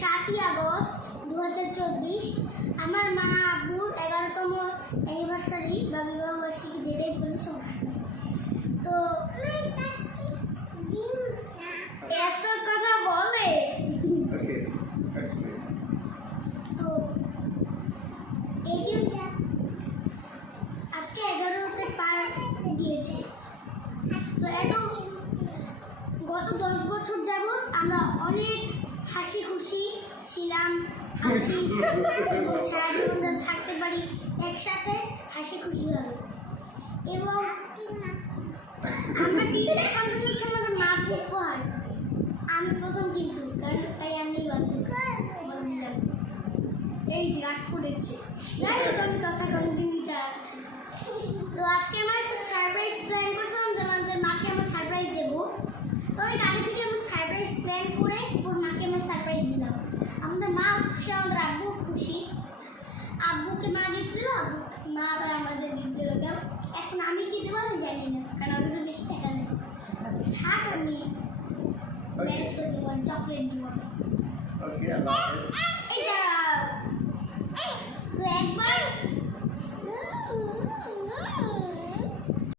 7ই August 2024 আমার মা আব্বুর 11তম অ্যানিভার্সারি বা বিবাহবার্ষিকী, যেটাই বলি সমস্যা নেই। তো এত কথা বলে তো এই দিনটা আজকে 11তে পা দিয়েছে। তো গত 10 বছর যাবৎ আমরা অনেক হাসি খুশি ছিলাম, আছি এবং সারা জীবন যেন থাকতে পারি একসাথে হাসি খুশি হবে। এবং আমরা তিনটা সন্তান হচ্ছে আমাদের মা উপহার। আমি প্রথম কিন্তু, কারণ তাই আমি বললাম এই রাগ করেছে। যাই হোক, আমি কথা কন্টিনিউ চালাচ্ছি। তো আজকে আমরা একটা সারপ্রাইজ প্ল্যান করছিলাম যে আমাদের মাকে আমরা সারপ্রাইজ দেবো। তো ওই আগে থেকে আমরা সারপ্রাইজ প্ল্যান করে ওর মাকে আমরা সারপ্রাইজ দিলাম। আমাদের মা খুশি, আমাদের আব্বু খুশি। আব্বুকে মা গিফট দিল, মা আবার আমাদের গিফট দিল। এখন আমি কি দেবো আমি জানি না, কারণ আমার কাছে বেশি টাকা নেই। থাক, আমি ম্যানেজ করে দেবো, চকলেট দেবো। এই